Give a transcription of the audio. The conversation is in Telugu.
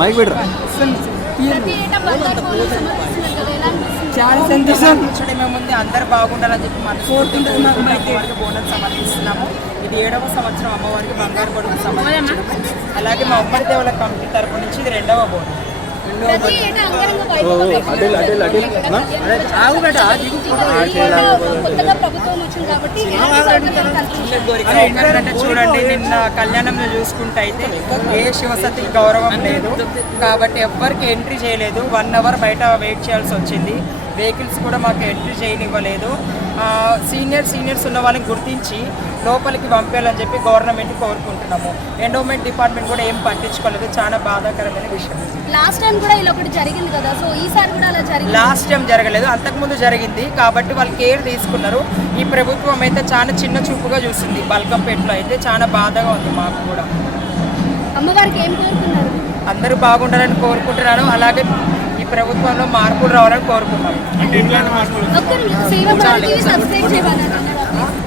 మైక్ పెట్టరా. చాలా సంతోషం. ముందు అందరు బాగుండాలని చెప్పి మనస్ఫూర్తిగా అమ్మవారికి బోనం సమర్పిస్తున్నాము. ఇది 7వ సంవత్సరం అమ్మవారికి బంగారు గొడుగు సమర్పించడం. అలాగే మా ఉమ్మడి దేవుల కమిటీ తరపు నుంచి ఇది 2వ బోనం. చూడండి, నిన్న కళ్యాణంలో చూసుకుంటే అయితే ఏ శివసతికి గౌరవం లేదు కాబట్టి ఎవ్వరికి ఎంట్రీ చేయలేదు. 1 అవర్ బయట వెయిట్ చేయాల్సి వచ్చింది. వెహికల్స్ కూడా మాకు ఎంట్రీ చేయనివ్వలేదు. సీనియర్స్ ఉన్న వాళ్ళని గుర్తించి లోపలికి పంపేయాలని చెప్పి గవర్నమెంట్ కోరుకుంటున్నాము. ఎండోమెంట్ డిపార్ట్మెంట్ కూడా ఏం పట్టించుకోలేదు. చాలా బాధాకరమైన విషయం. లాస్ట్ టైం కూడా ఇలా ఒకటి జరిగింది కదా, సో ఈసారి కూడా అలా జరిగింది. లాస్ట్ టైం జరగలేదు, అంతకుముందు జరిగింది కాబట్టి వాళ్ళు కేర్ తీసుకున్నారు. ఈ ప్రభుత్వం అయితే చాలా చిన్న చూపుగా చూస్తుంది. బల్కంపేటలో అయితే చాలా బాధగా ఉంది మాకు కూడా. అమ్మగారికి ఏం కోరుకున్నారు? అందరూ బాగుండాలని కోరుకుంటున్నాను. అలాగే ఈ ప్రభుత్వంలో మార్పులు రావాలని కోరుకున్నాను. ఒక్క నిమిషం, సేవ భారతిని సబ్స్క్రైబ్ చేయాలి.